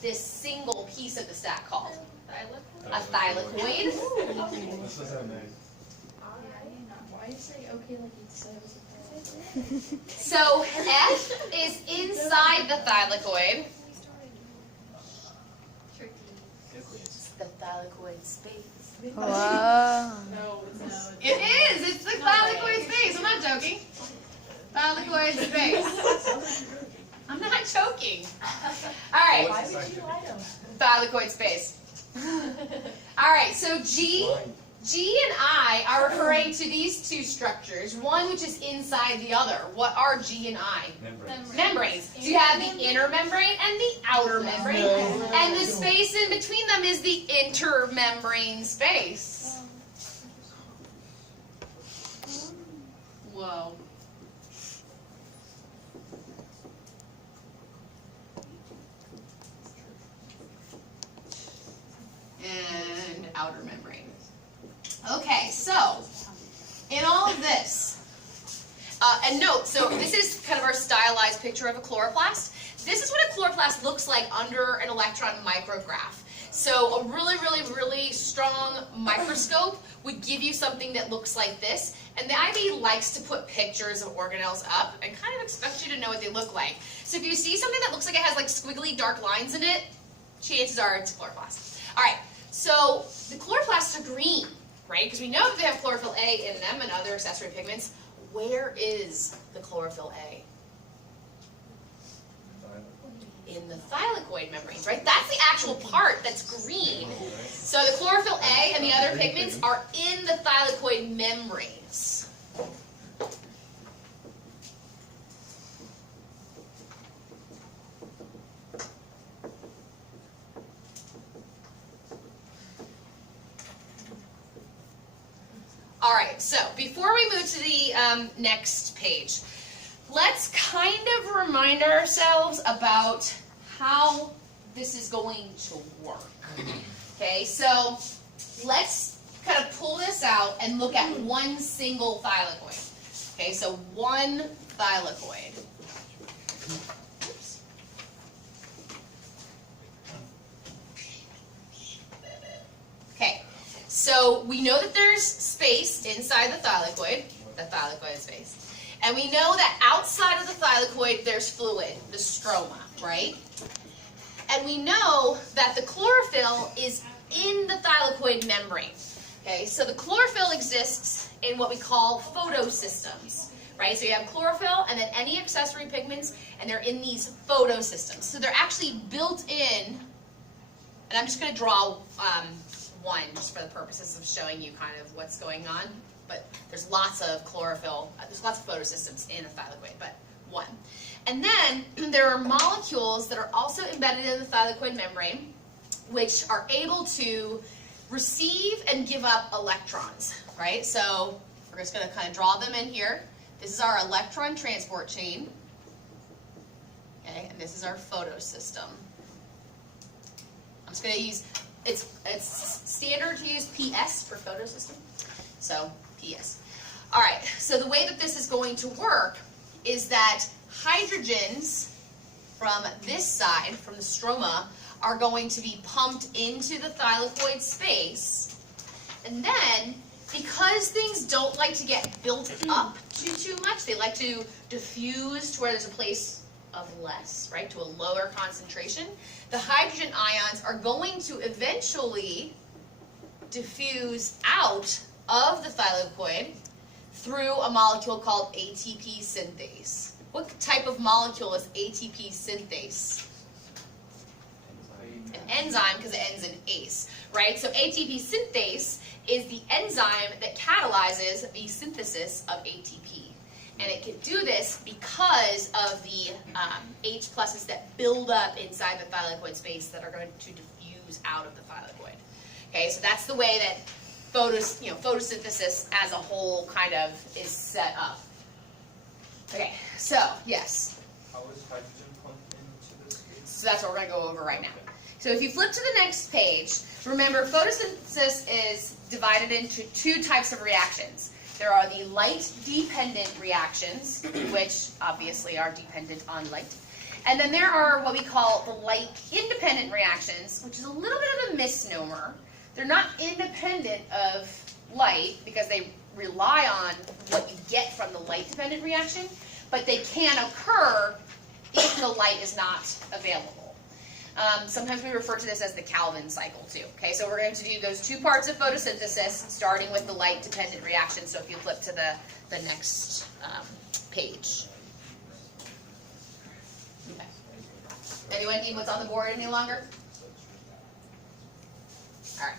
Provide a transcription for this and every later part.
this single piece of the stack called? A thylakoid. Why you say okay like you said it was a So F is inside the thylakoid. It's the thylakoid space. Wow. No, it's not. It is. It's the thylakoid space. I'm not joking. Thylakoid space. I'm not joking. All right. Why would you lie to him? Thylakoid space. All right. So G and I are referring to these two structures, one which is inside the other. What are G and I? Membranes. So you have the inner membrane and the outer membrane. And the space in between them is the intermembrane space. Whoa. And outer membrane. Okay, so in all of this, and note, so this is kind of our stylized picture of a chloroplast. This is what a chloroplast looks like under an electron micrograph. So a really, really, really strong microscope would give you something that looks like this. And the IB likes to put pictures of organelles up and kind of expect you to know what they look like. So if you see something that looks like it has like squiggly dark lines in it, chances are it's a chloroplast. All right, so the chloroplasts are green, right? Because we know that they have chlorophyll A in them and other accessory pigments. Where is the chlorophyll A? In the thylakoid membranes, right? That's the actual part that's green. So the chlorophyll A and the other pigments are in the thylakoid membranes. All right, so before we move to the next page, let's kind of remind ourselves about how this is going to work. Okay, so let's kind of pull this out and look at one single thylakoid. Okay, so one thylakoid. Okay, so we know that there's space inside the thylakoid space. And we know that outside of the thylakoid, there's fluid, the stroma, right? And we know that the chlorophyll is in the thylakoid membrane. Okay, so the chlorophyll exists in what we call photosystems, right? So you have chlorophyll and then any accessory pigments, and they're in these photosystems. So they're actually built in, and I'm just going to draw one just for the purposes of showing you kind of what's going on. But there's lots of chlorophyll, there's lots of photosystems in a thylakoid, but one. And then there are molecules that are also embedded in the thylakoid membrane, which are able to receive and give up electrons, right? So we're just going to kind of draw them in here. This is our electron transport chain, okay, and this is our photosystem. I'm just going to use, it's standard to use PS for photosystem, so PS. All right, so the way that this is going to work is that hydrogens from this side, from the stroma, are going to be pumped into the thylakoid space. And then, because things don't like to get built up too much, they like to diffuse to where there's a place of less, right, to a lower concentration, the hydrogen ions are going to eventually diffuse out of the thylakoid through a molecule called ATP synthase. What type of molecule is ATP synthase? An enzyme, because it ends in ase, right? So ATP synthase is the enzyme that catalyzes the synthesis of ATP. And it can do this because of the H pluses that build up inside the thylakoid space that are going to diffuse out of the thylakoid. Okay, so that's the way that photosynthesis as a whole kind of is set up. Okay, so yes. How is hydrogen pumped into this? So that's what we're going to go over right now. So if you flip to the next page, remember photosynthesis is divided into two types of reactions. There are the light-dependent reactions, which obviously are dependent on light. And then there are what we call the light-independent reactions, which is a little bit of a misnomer. They're not independent of light because they rely on what you get from the light-dependent reaction, but they can occur if the light is not available. Sometimes we refer to this as the Calvin cycle too. Okay, so we're going to do those two parts of photosynthesis, starting with the light-dependent reaction. So if you flip to the next page. Okay. Anyone need what's on the board any longer? All right.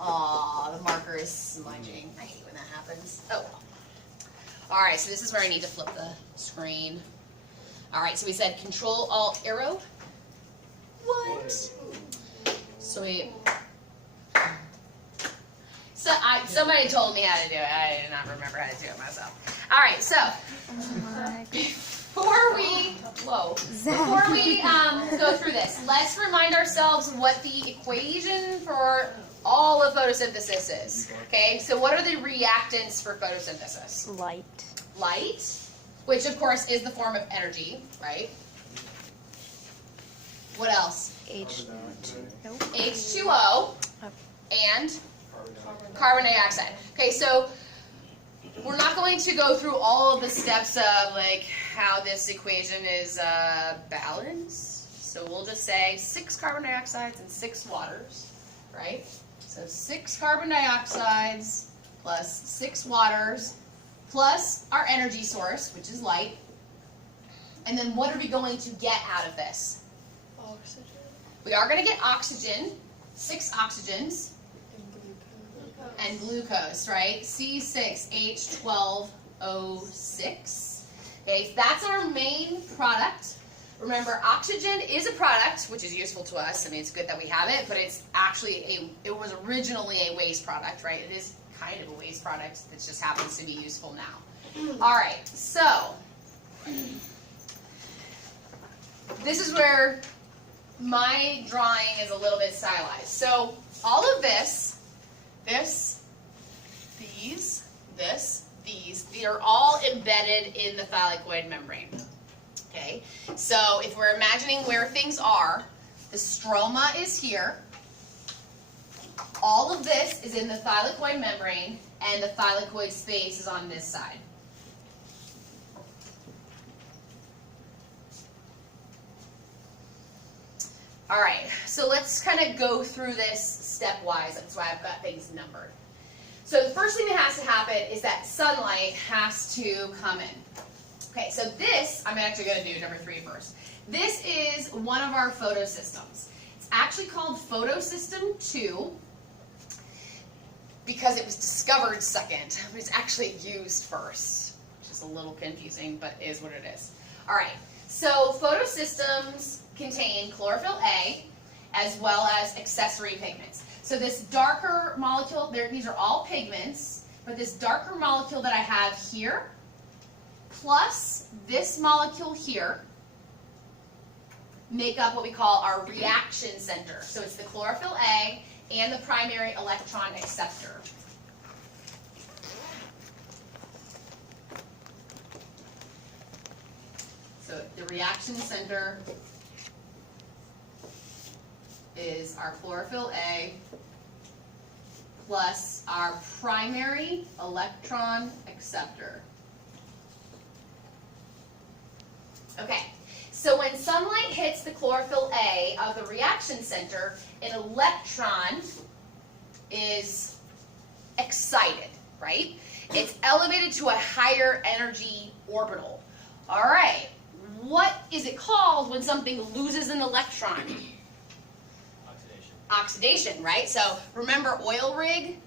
Aw, the marker is smudging. I hate when that happens. Oh well. All right, so this is where I need to flip the screen. All right, so we said Control-Alt-Arrow. What? Sweet. So somebody told me how to do it. I did not remember how to do it myself. All right, so before we go through this, let's remind ourselves what the equation for all of photosynthesis is. Okay, so what are the reactants for photosynthesis? Light. Light, which of course is the form of energy, right? What else? H2O and carbon dioxide. Okay, so we're not going to go through all of the steps of like how this equation is balanced. So we'll just say 6 carbon dioxides and 6 waters, right? So 6 carbon dioxides plus 6 waters plus our energy source, which is light. And then what are we going to get out of this? Oxygen. We are going to get oxygen, 6 oxygens, and glucose, right? C6H12O6. Okay, that's our main product. Remember, oxygen is a product, which is useful to us. I mean, it's good that we have it, but it's actually it was originally a waste product, right? It is kind of a waste product that just happens to be useful now. All right, so this is where my drawing is a little bit stylized. So all of these, they are all embedded in the thylakoid membrane. Okay, so if we're imagining where things are, the stroma is here. All of this is in the thylakoid membrane, and the thylakoid space is on this side. All right, so let's kind of go through this stepwise. That's why I've got things numbered. So the first thing that has to happen is that sunlight has to come in. Okay, so this, I'm actually going to do number 3 first. This is one of our photosystems. It's actually called photosystem 2 because it was discovered second, but it's actually used first, which is a little confusing, but is what it is. All right, so photosystems contain chlorophyll A as well as accessory pigments. So this darker molecule, these are all pigments, but this darker molecule that I have here plus this molecule here make up what we call our reaction center. So it's the chlorophyll A and the primary electron acceptor. So the reaction center is our chlorophyll A plus our primary electron acceptor. Okay, so when sunlight hits the chlorophyll A of the reaction center, an electron is excited, right? It's elevated to a higher energy orbital. All right, what is it called when something loses an electron? Oxidation. Oxidation, right? So remember oil rig?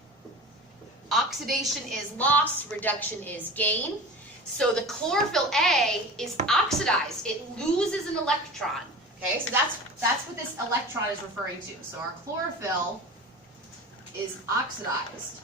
Oxidation is loss, reduction is gain. So the chlorophyll A is oxidized. It loses an electron. Okay, so that's what this electron is referring to. So our chlorophyll is oxidized.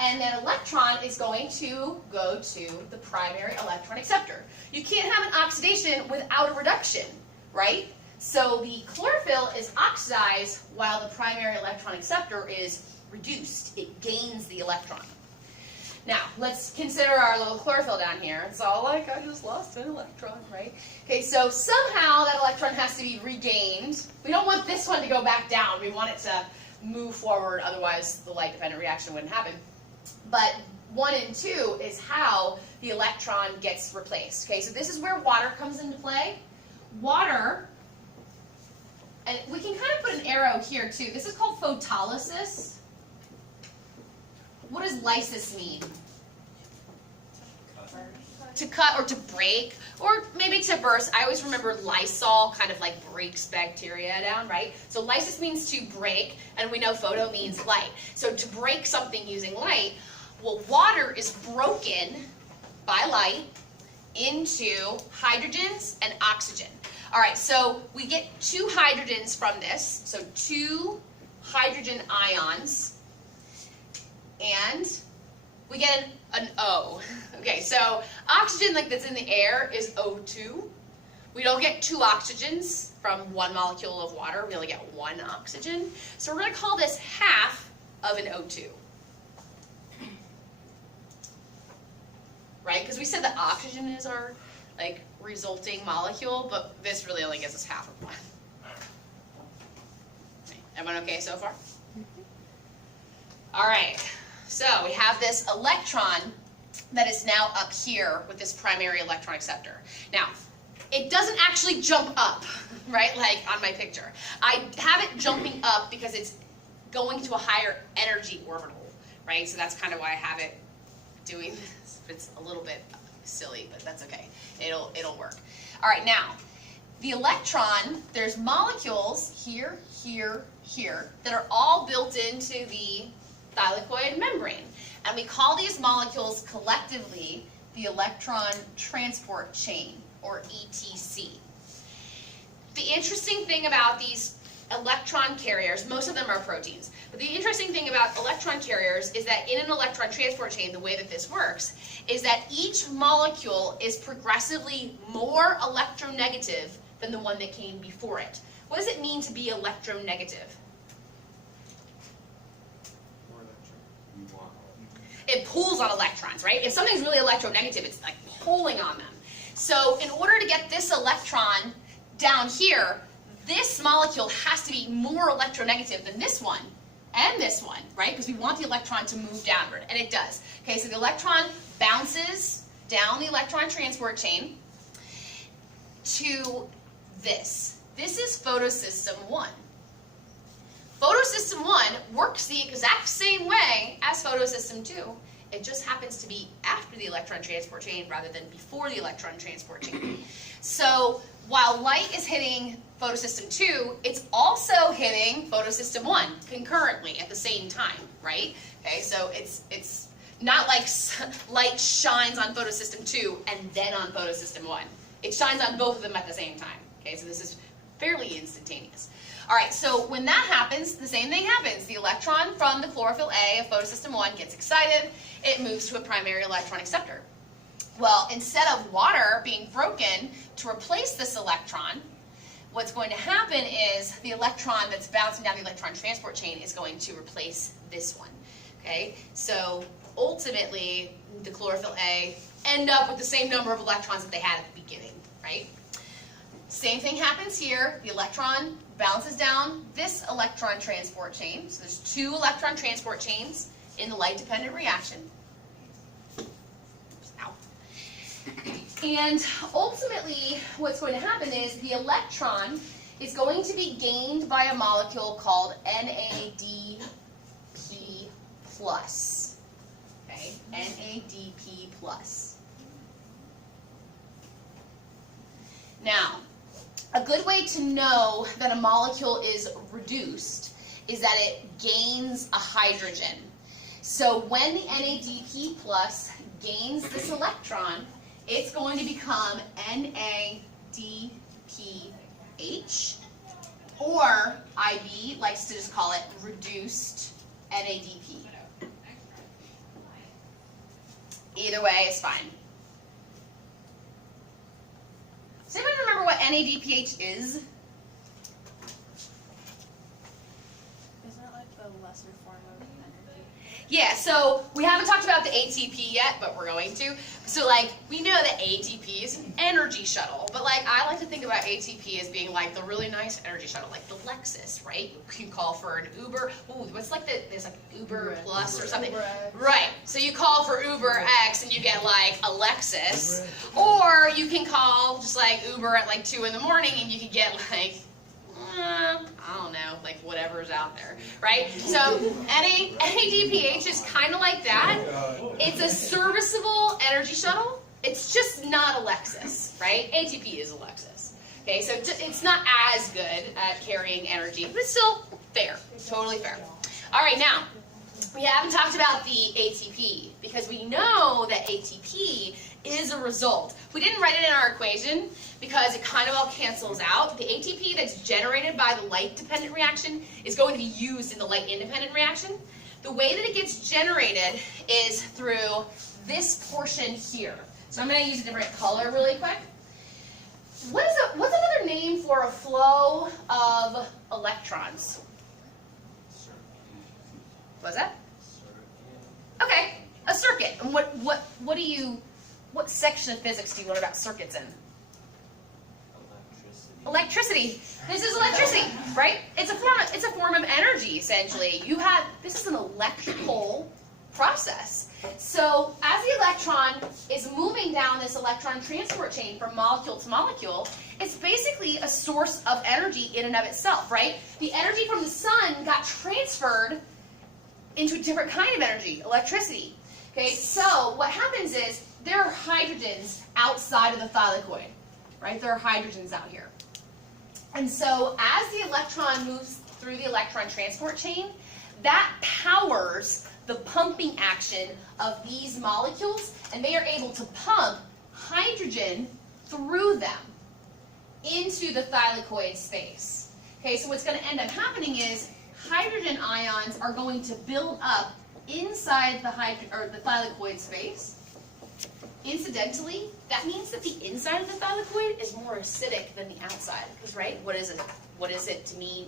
And that electron is going to go to the primary electron acceptor. You can't have an oxidation without a reduction, right? So the chlorophyll is oxidized while the primary electron acceptor is reduced. It gains the electron. Now, let's consider our little chlorophyll down here. It's all like, I just lost an electron, right? Okay, so somehow that electron has to be regained. We don't want this one to go back down. We want it to move forward, otherwise the light-dependent reaction wouldn't happen. But 1 and 2 is how the electron gets replaced. Okay, so this is where water comes into play. Water, and we can kind of put an arrow here too. This is called photolysis. What does lysis mean? To cut or to break, or maybe to burst. I always remember Lysol kind of like breaks bacteria down, right? So lysis means to break, and we know photo means light. So to break something using light, well, water is broken by light into hydrogens and oxygen. All right, so we get 2 hydrogens from this, so 2 hydrogen ions, and we get an O. Okay, so oxygen like that's in the air is O2. We don't get 2 oxygens from 1 molecule of water. We only get 1 oxygen. So we're going to call this half of an O2. Right? Because we said that oxygen is our like resulting molecule, but this really only gives us half of one. Everyone okay so far? All right. So we have this electron that is now up here with this primary electron acceptor. Now, it doesn't actually jump up, right, like on my picture. I have it jumping up because it's going to a higher energy orbital, right? So that's kind of why I have it doing this. It's a little bit silly, but that's okay. It'll work. All right, now, the electron, there's molecules here, here, here, that are all built into the thylakoid membrane. And we call these molecules collectively the electron transport chain, or ETC. The interesting thing about these electron carriers, most of them are proteins, but the interesting thing about electron carriers is that in an electron transport chain, the way that this works is that each molecule is progressively more electronegative than the one that came before it. What does it mean to be electronegative? It pulls on electrons, right? If something's really electronegative, it's like pulling on them. So in order to get this electron down here, this molecule has to be more electronegative than this one and this one, right? Because we want the electron to move downward, and it does. Okay, so the electron bounces down the electron transport chain to this. This is photosystem 1. Photosystem 1 works the exact same way as photosystem 2. It just happens to be after the electron transport chain rather than before the electron transport chain. So while light is hitting photosystem 2, it's also hitting photosystem 1 concurrently at the same time, right? Okay, so it's not like light shines on photosystem 2 and then on photosystem 1. It shines on both of them at the same time. Okay, so this is fairly instantaneous. All right, so when that happens, the same thing happens. The electron from the chlorophyll A of photosystem 1 gets excited. It moves to a primary electron acceptor. Well, instead of water being broken to replace this electron, what's going to happen is the electron that's bouncing down the electron transport chain is going to replace this one. Okay, so ultimately, the chlorophyll A end up with the same number of electrons that they had at the beginning, right? Same thing happens here. The electron bounces down this electron transport chain. So there's 2 electron transport chains in the light-dependent reaction. Ow. And ultimately, what's going to happen is the electron is going to be gained by a molecule called NADP+. Okay, NADP+. Now, a good way to know that a molecule is reduced is that it gains a hydrogen. So when the NADP+ gains this electron, it's going to become NADPH, or IB likes to just call it reduced NADP. Either way is fine. Does anybody remember what NADPH is? Yeah, so we haven't talked about the ATP yet, but we're going to. So like, we know that ATP is an energy shuttle, but like, I like to think about ATP as being like the really nice energy shuttle, like the Lexus, right? You can call for an Uber. Ooh, what's like there's like Uber Plus or something. Right, so you call for Uber X and you get like a Lexus, or you can call just like Uber at like 2 in the morning and you can get like, I don't know, like whatever's out there, right? So NADPH is kind of like that. It's a serviceable energy shuttle. It's just not a Lexus, right? ATP is a Lexus. Okay, so it's not as good at carrying energy, but it's still fair, totally fair. All right, now, we haven't talked about the ATP because we know that ATP is a result. We didn't write it in our equation because it kind of all cancels out. The ATP that's generated by the light-dependent reaction is going to be used in the light-independent reaction. The way that it gets generated is through this portion here. So I'm going to use a different color really quick. What's another name for a flow of electrons? What's that? Okay, a circuit. And what section of physics do you learn about circuits in? Electricity. This is electricity, right? It's a form of energy, essentially. This is an electrical process. So as the electron is moving down this electron transport chain from molecule to molecule, it's basically a source of energy in and of itself, right? The energy from the sun got transferred into a different kind of energy, electricity. Okay, so what happens is there are hydrogens outside of the thylakoid, right? There are hydrogens out here. And so as the electron moves through the electron transport chain, that powers the pumping action of these molecules, and they are able to pump hydrogen through them into the thylakoid space. Okay, so what's going to end up happening is hydrogen ions are going to build up inside the thylakoid space. Incidentally, that means that the inside of the thylakoid is more acidic than the outside. Because, right, what does it mean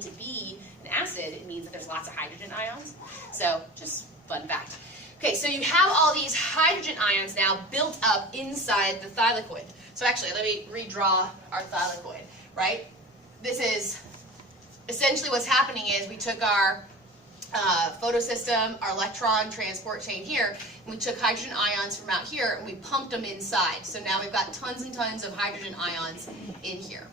to be an acid? It means that there's lots of hydrogen ions. So, just fun fact. Okay, so you have all these hydrogen ions now built up inside the thylakoid. So actually, let me redraw our thylakoid, right? This is essentially what's happening is we took our photosystem, our electron transport chain here, and we took hydrogen ions from out here and we pumped them inside. So now we've got tons and tons of hydrogen ions in here.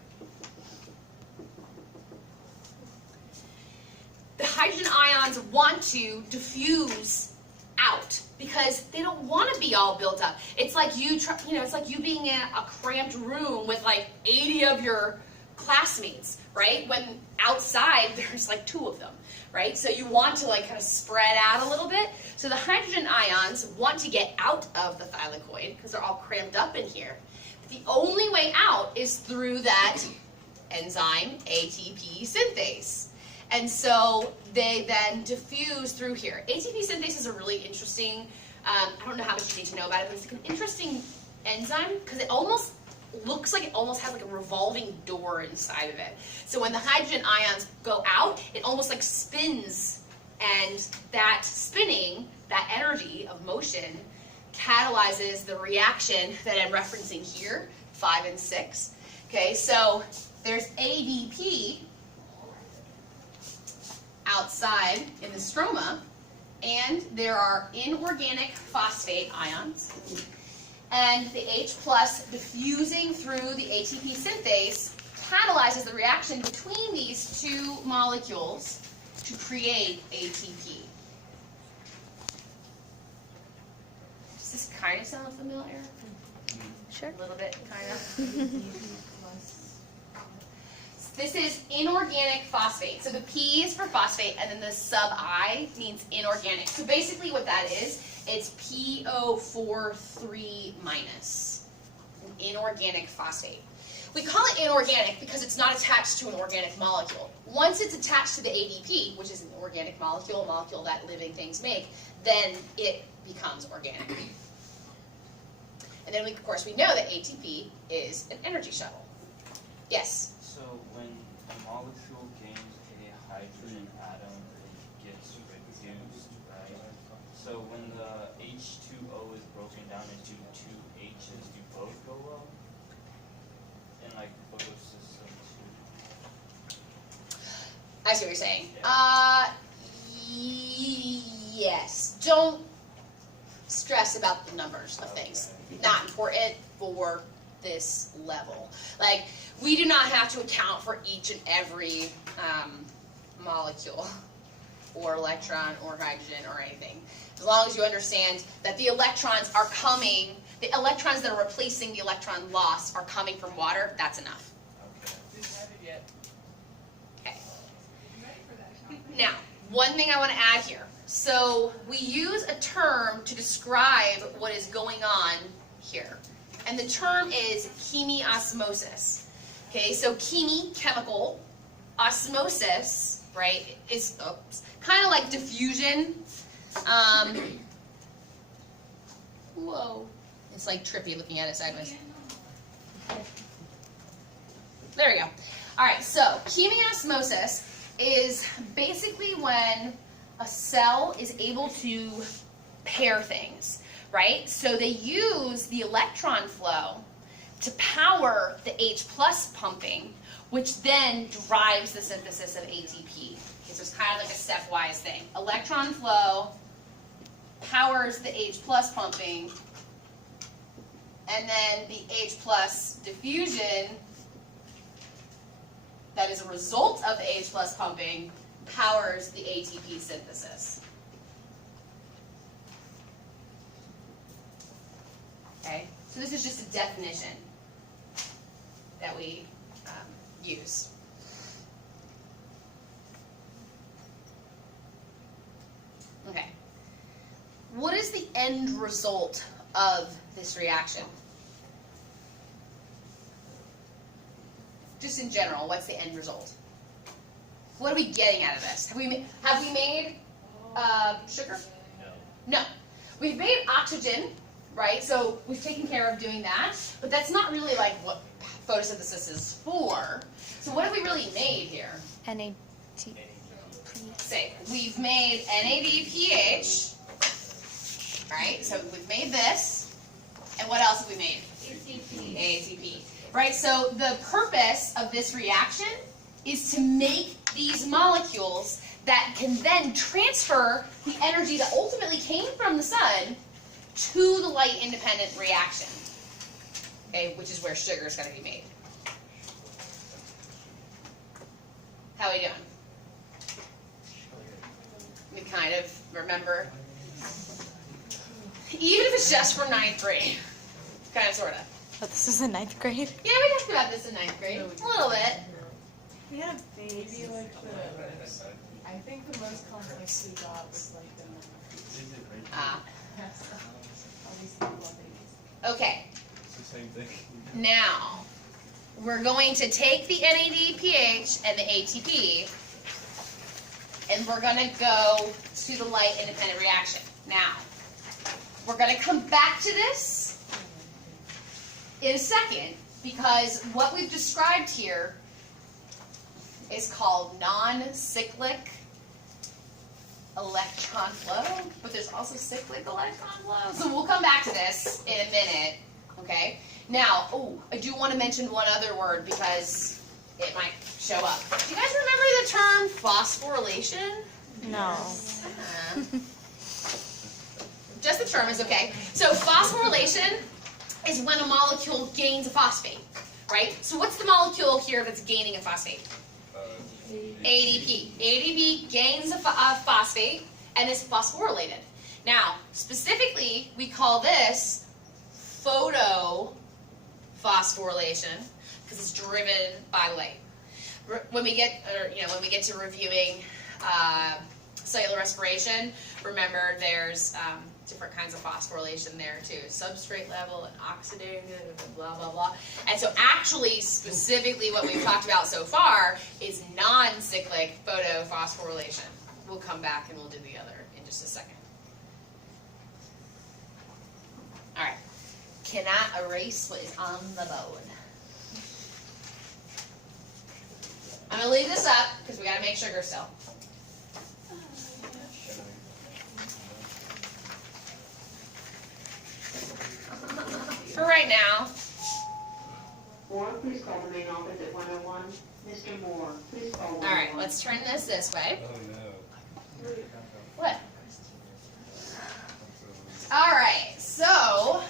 The hydrogen ions want to diffuse out because they don't want to be all built up. It's like it's like you being in a cramped room with like 80 of your classmates, right? When outside there's like 2 of them, right? So you want to like kind of spread out a little bit. So the hydrogen ions want to get out of the thylakoid because they're all cramped up in here. The only way out is through that enzyme ATP synthase. And so they then diffuse through here. ATP synthase is a really interesting, I don't know how much you need to know about it, but it's like an interesting enzyme because it almost looks like it almost has like a revolving door inside of it. So when the hydrogen ions go out, it almost like spins, and that spinning, that energy of motion, catalyzes the reaction that I'm referencing here, 5 and 6. Okay, so there's ADP outside in the stroma, and there are inorganic phosphate ions. And the H plus diffusing through the ATP synthase catalyzes the reaction between these 2 molecules to create ATP. Does this kind of sound familiar? Sure. A little bit, kind of. This is inorganic phosphate. So the P is for phosphate, and then the sub I means inorganic. So basically what that is, it's PO43 minus, inorganic phosphate. We call it inorganic because it's not attached to an organic molecule. Once it's attached to the ADP, which is an organic molecule, a molecule that living things make, then it becomes organic. And then, of course, we know that ATP is an energy shuttle. Yes? So when a molecule gains a hydrogen atom, it gets reduced, right? H2O is broken down into two H's, do both go well? In like photosystem I see what you're saying. Yeah. Yes. Don't stress about the numbers of things. Not important for this level. Like, we do not have to account for each and every molecule or electron or hydrogen or anything. As long as you understand that the electrons are coming, the electrons that are replacing the electron loss are coming from water, that's enough. Okay. Didn't have it yet. Okay. You ready for that, Sean? Now, one thing I want to add here. So we use a term to describe what is going on here. And the term is chemiosmosis. Okay, so chemi, chemical, osmosis, right, is kind of like diffusion. Whoa. It's like trippy looking at it sideways. There we go. All right, so chemiosmosis is basically when a cell is able to pair things, right? So they use the electron flow to power the H plus pumping, which then drives the synthesis of ATP. Okay, so it's kind of like a stepwise thing. Electron flow powers the H plus pumping, and then the H plus diffusion that is a result of the H plus pumping powers the ATP synthesis. Okay, so this is just a definition that we use. Okay, what is the end result of this reaction? Just in general, what's the end result? What are we getting out of this? Have we made sugar? No. No. We've made oxygen, right? So we've taken care of doing that, but that's not really like what photosynthesis is for. So what have we really made here? NAT. Say, we've made NADPH, right? So we've made this, and what else have we made? ATP. Right, so the purpose of this reaction is to make these molecules that can then transfer the energy that ultimately came from the sun to the light-independent reaction, okay, which is where sugar is going to be made. How are we doing? We kind of remember, even if it's just from 9th grade, kind of, sort of. Oh, this is in 9th grade? Yeah, we talked about this in 9th grade, a little bit. We had maybe like I think the most complex we got was like the obviously we love babies. Okay, It's the same thing. now we're going to take the NADPH and the ATP, and we're going to go to the light independent reaction. Now, we're going to come back to this in a second, because what we've described here is called non-cyclic electron flow, but there's also cyclic electron flow. So we'll come back to this in a minute, okay? Now, I do want to mention one other word because it might show up. Do you guys remember the term phosphorylation? No. Just the term is okay. So phosphorylation is when a molecule gains a phosphate, right? So what's the molecule here that's gaining a phosphate? ADP. ADP gains a phosphate and is phosphorylated. Now, specifically, we call this photophosphorylation because it's driven by light. When we get, when we get to reviewing cellular respiration, remember there's different kinds of phosphorylation there too. Substrate level and oxidative and blah, blah, blah. And so actually, specifically what we've talked about so far is non-cyclic photophosphorylation. We'll come back and we'll do the other in just a second. All right. Cannot erase what is on the bone. I'm going to leave this up because we got to make sugar still. right now. Moore, please call the main office at 101. Mr. Moore, please call 101. All right, let's turn this way. Oh no. What? All right, so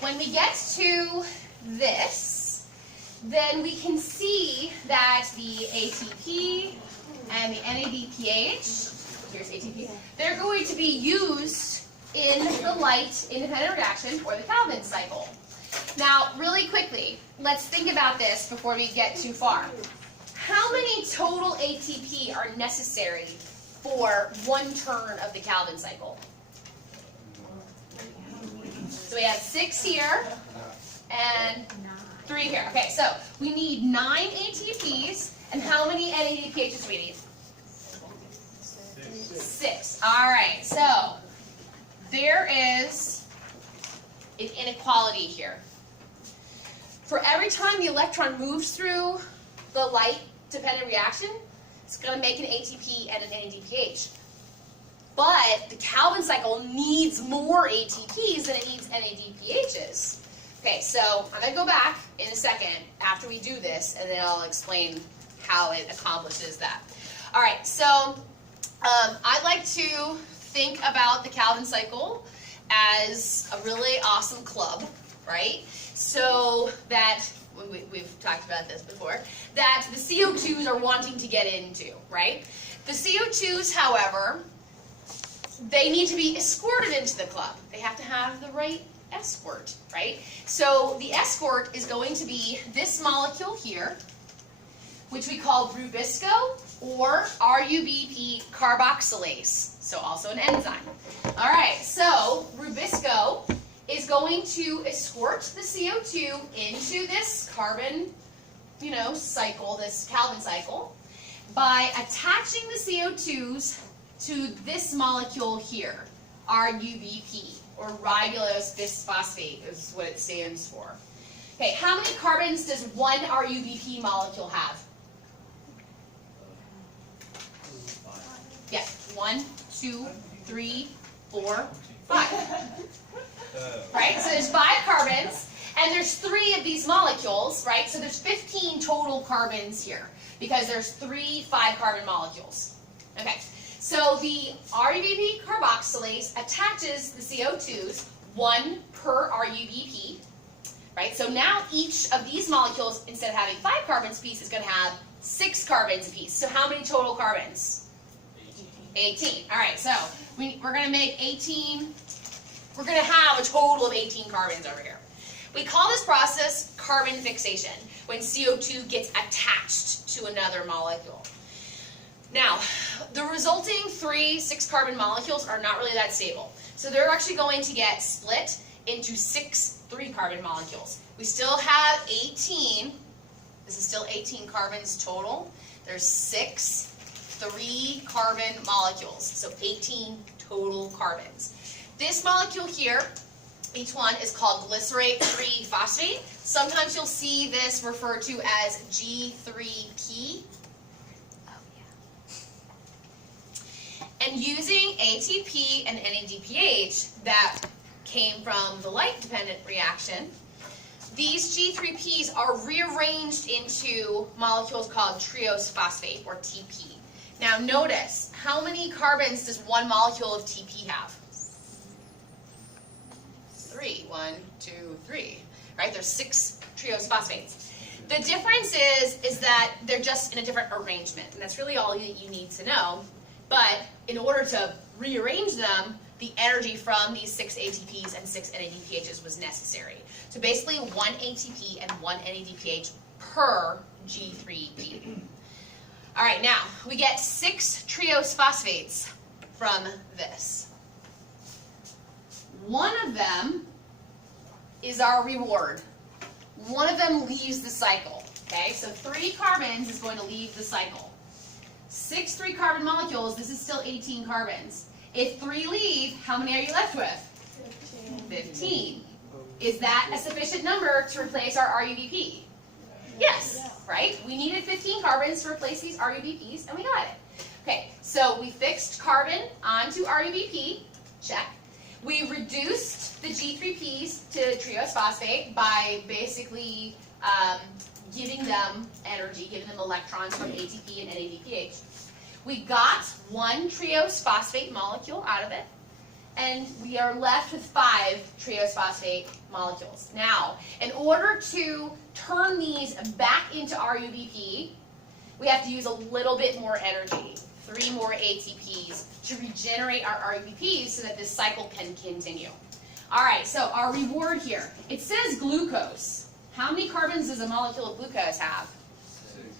when we get to this, then we can see that the ATP and the NADPH, here's ATP, they're going to be used in the light independent reaction, or the Calvin cycle. Now, really quickly, let's think about this before we get too far. How many total ATP are necessary for one turn of the Calvin cycle? So we have 6 here and 3 here. Okay, so we need 9 ATPs, and how many NADPHs do we need? 6. All right, so there is an inequality here. For every time the electron moves through the light-dependent reaction, it's going to make an ATP and an NADPH. But the Calvin cycle needs more ATPs than it needs NADPHs. Okay, so I'm going to go back in a second after we do this, and then I'll explain how it accomplishes that. All right, so I'd like to think about the Calvin cycle as a really awesome club, right? So that, we've talked about this before, that the CO2s are wanting to get into, right? The CO2s, however, they need to be escorted into the club. They have to have the right escort, right? So the escort is going to be this molecule here, which we call rubisco or RUBP carboxylase, so also an enzyme. All right, so rubisco is going to escort the CO2 into this carbon, cycle, this Calvin cycle, by attaching the CO2s to this molecule here, RUBP, or ribulose bisphosphate is what it stands for. Okay, how many carbons does one RUBP molecule have? Yeah, 1, 2, 3, 4, 5. Right, so there's 5 carbons, and there's 3 of these molecules, right? So there's 15 total carbons here, because there's 3 5-carbon molecules. Okay, so the RUBP carboxylase attaches the CO2s, 1 per RUBP, right? So now each of these molecules, instead of having 5 carbons apiece, is going to have 6 carbons apiece. So how many total carbons? 18. All right, so we're going to make 18. We're going to have a total of 18 carbons over here. We call this process carbon fixation, when CO2 gets attached to another molecule. Now, the resulting 3 6-carbon molecules are not really that stable. So they're actually going to get split into 6 3-carbon molecules. We still have 18. This is still 18 carbons total. There's 6 3-carbon molecules, so 18 total carbons. This molecule here, each one is called glycerate 3-phosphate. Sometimes you'll see this referred to as G3P. And using ATP and NADPH that came from the light-dependent reaction, these G3Ps are rearranged into molecules called triose phosphate, or TP. Now notice, how many carbons does one molecule of TP have? 3. 1, 2, 3. Right? There's 6 triose phosphates. The difference is that they're just in a different arrangement, and that's really all that you need to know. But in order to rearrange them, the energy from these 6 ATPs and 6 NADPHs was necessary. So basically 1 ATP and 1 NADPH per G3P. All right, now we get 6 triose phosphates from this. One of them is our reward. One of them leaves the cycle. Okay, so 3 carbons is going to leave the cycle. 6 3-carbon molecules, this is still 18 carbons. If 3 leave, how many are you left with? 15. Is that a sufficient number to replace our RUBP? Yes, right? We needed 15 carbons to replace these RUBPs, and we got it. Okay, so we fixed carbon onto RUBP, check. We reduced the G3Ps to triose phosphate by basically giving them energy, giving them electrons from ATP and NADPH. We got one triose phosphate molecule out of it, and we are left with 5 triose phosphate molecules. Now, in order to turn these back into RUBP, we have to use a little bit more energy, 3 more ATPs, to regenerate our RUBPs so that this cycle can continue. All right, so our reward here, it says glucose. How many carbons does a molecule of glucose have?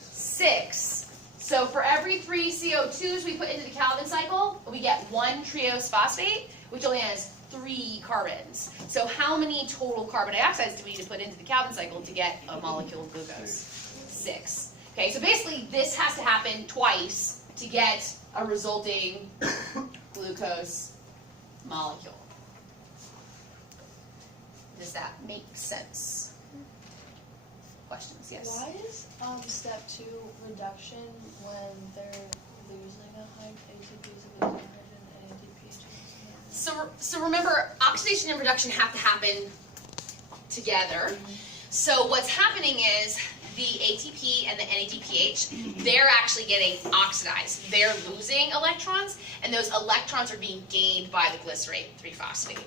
6. So for every 3 CO2s we put into the Calvin cycle, we get 1 triose phosphate, which only has 3 carbons. So how many total carbon dioxides do we need to put into the Calvin cycle to get a molecule of glucose? 6. Okay, so basically this has to happen twice to get a resulting glucose molecule. Does that make sense? Questions? Yes? Why is step 2 reduction when they're losing a high ATPs of hydrogen and ADP? So remember, oxidation and reduction have to happen together. So what's happening is the ATP and the NADPH, they're actually getting oxidized. They're losing electrons, and those electrons are being gained by the glycerate 3-phosphate.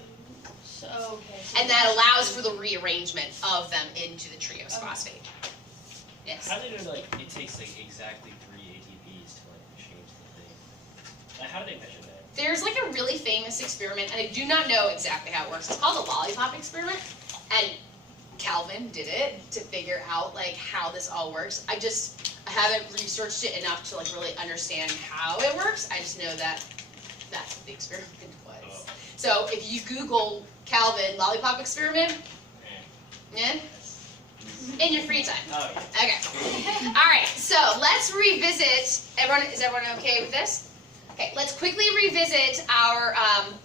So, okay. So And that allows for the rearrangement of them into the triose phosphate. Yes? How did it it takes exactly 3 ATPs to change the thing? Like, how do they measure that? There's a really famous experiment, and I do not know exactly how it works. It's called the lollipop experiment, and Calvin did it to figure out how this all works. I haven't researched it enough to really understand how it works. I just know that that's what the experiment was. Oh. So if you Google Calvin lollipop experiment, yeah, in your free time. Oh, yeah. Okay. All right. So let's revisit. Is everyone okay with this? Okay. Let's quickly revisit our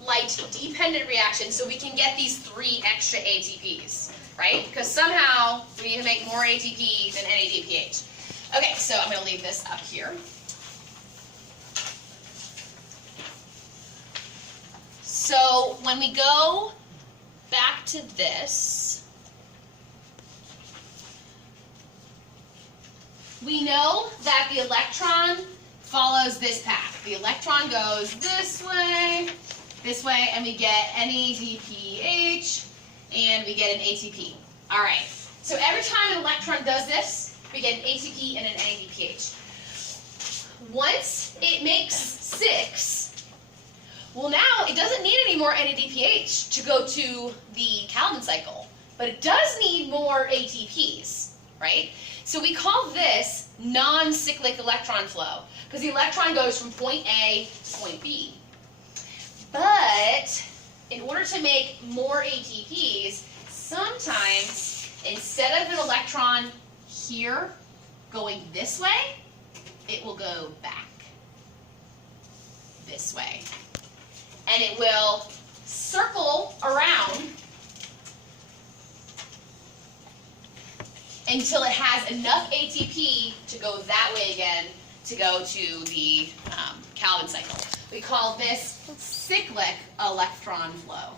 light-dependent reaction so we can get these 3 extra ATPs, right? Because somehow we need to make more ATP than NADPH. Okay. So I'm going to leave this up here. So when we go back to this, we know that the electron follows this path. The electron goes this way, and we get NADPH, and we get an ATP. All right, so every time an electron does this, we get an ATP and an NADPH. Once it makes 6, well, now it doesn't need any more NADPH to go to the Calvin cycle, but it does need more ATPs, right? So we call this non-cyclic electron flow, because the electron goes from point A to point B. But in order to make more ATPs, sometimes instead of an electron here going this way, it will go back this way. And it will circle around until it has enough ATP to go that way again to go to the Calvin cycle. We call this cyclic electron flow.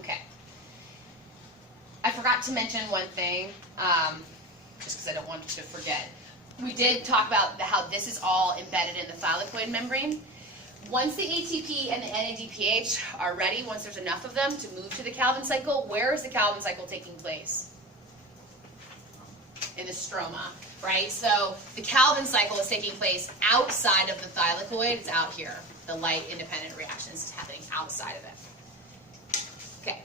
Okay. I forgot to mention one thing, just because I don't want to forget. We did talk about how this is all embedded in the thylakoid membrane. Once the ATP and the NADPH are ready, once there's enough of them to move to the Calvin cycle, where is the Calvin cycle taking place? In the stroma, right? So the Calvin cycle is taking place outside of the thylakoid. It's out here. The light independent reactions is happening outside of it. Okay.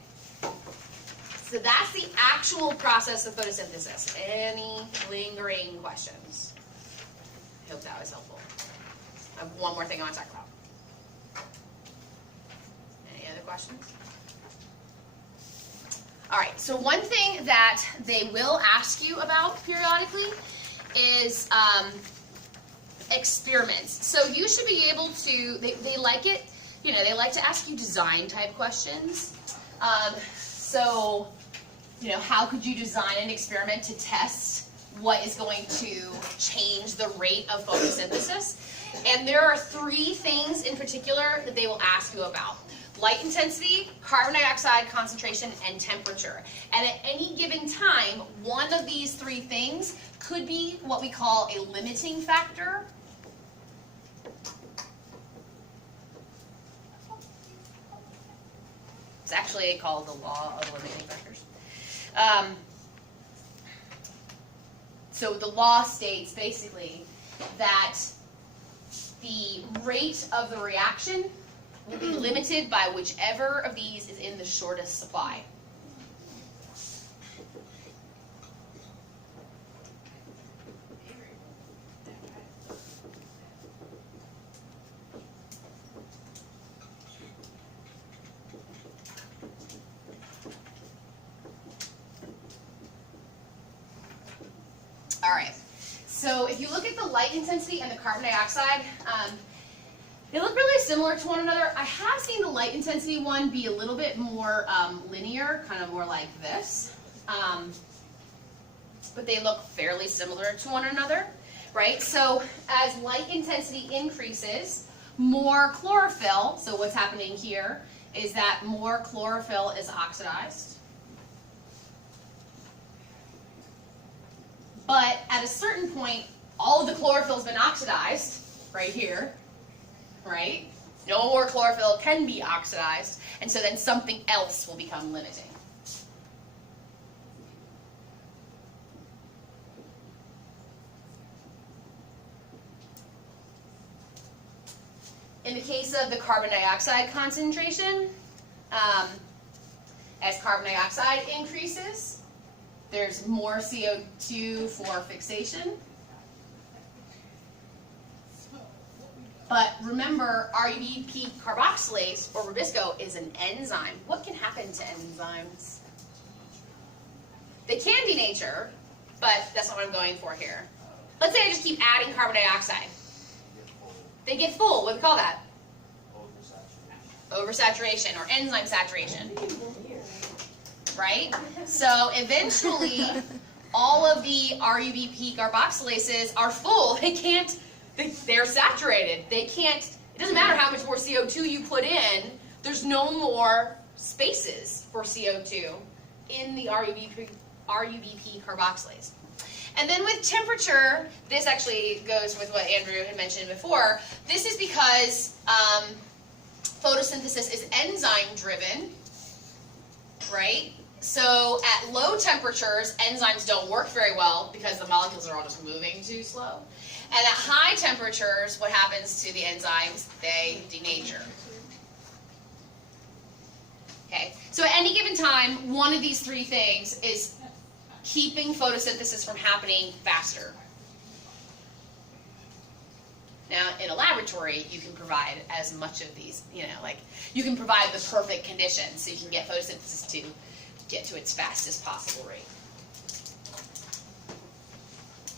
So that's the actual process of photosynthesis. Any lingering questions? I hope that was helpful. I have one more thing I want to talk about. Any other questions? All right, so one thing that they will ask you about periodically is experiments. So you should be able to, they like it, they like to ask you design type questions. How could you design an experiment to test what is going to change the rate of photosynthesis. And there are 3 things in particular that they will ask you about. Light intensity, carbon dioxide concentration, and temperature. And at any given time, one of these 3 things could be what we call a limiting factor. It's actually called the law of limiting factors. So the law states basically that the rate of the reaction will be limited by whichever of these is in the shortest supply. All right, so if you look at the light intensity and the carbon dioxide, they look really similar to one another. I have seen the light intensity one be a little bit more linear, kind of more like this. But they look fairly similar to one another, right? So as light intensity increases, more chlorophyll, so what's happening here is that more chlorophyll is oxidized. But at a certain point, all of the chlorophyll has been oxidized, right here, right? No more chlorophyll can be oxidized, and so then something else will become limiting. In the case of the carbon dioxide concentration, as carbon dioxide increases, there's more CO2 for fixation. But remember, RUBP carboxylase, or Rubisco, is an enzyme. What can happen to enzymes? They can denature, but that's not what I'm going for here. Let's say I just keep adding carbon dioxide. They get full. What do we call that? Oversaturation, or enzyme saturation. Right? So eventually, all of the RUBP carboxylases are full. They can't, they're saturated. They can't, it doesn't matter how much more CO2 you put in, there's no more spaces for CO2 in the RUBP carboxylase. And then with temperature, this actually goes with what Andrew had mentioned before. This is because photosynthesis is enzyme driven, right? So at low temperatures, enzymes don't work very well because the molecules are all just moving too slow. And at high temperatures, what happens to the enzymes? They denature. Okay, so at any given time, one of these 3 things is keeping photosynthesis from happening faster. Now, in a laboratory, you can provide as much of these, you can provide the perfect conditions so you can get photosynthesis to get to its fastest possible rate.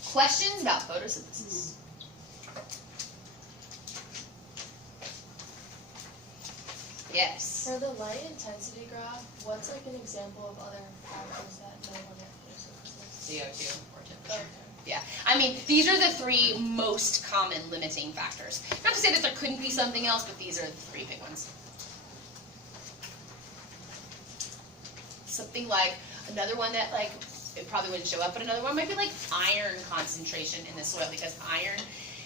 Questions about photosynthesis? Yes. For the light intensity graph, what's like an example of other factors that no one photosynthesis? CO2 or temperature. Okay. Yeah, I mean, these are the 3 most common limiting factors. Not to say that there couldn't be something else, but these are the 3 big ones. Something like, another one that it probably wouldn't show up, but another one might be like iron concentration in the soil, because iron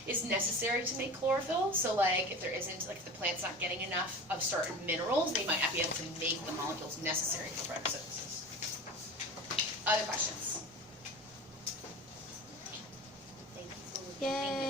is necessary to make chlorophyll. So if there isn't, if the plant's not getting enough of certain minerals, they might not be able to make the molecules necessary for photosynthesis. Other questions? Yay.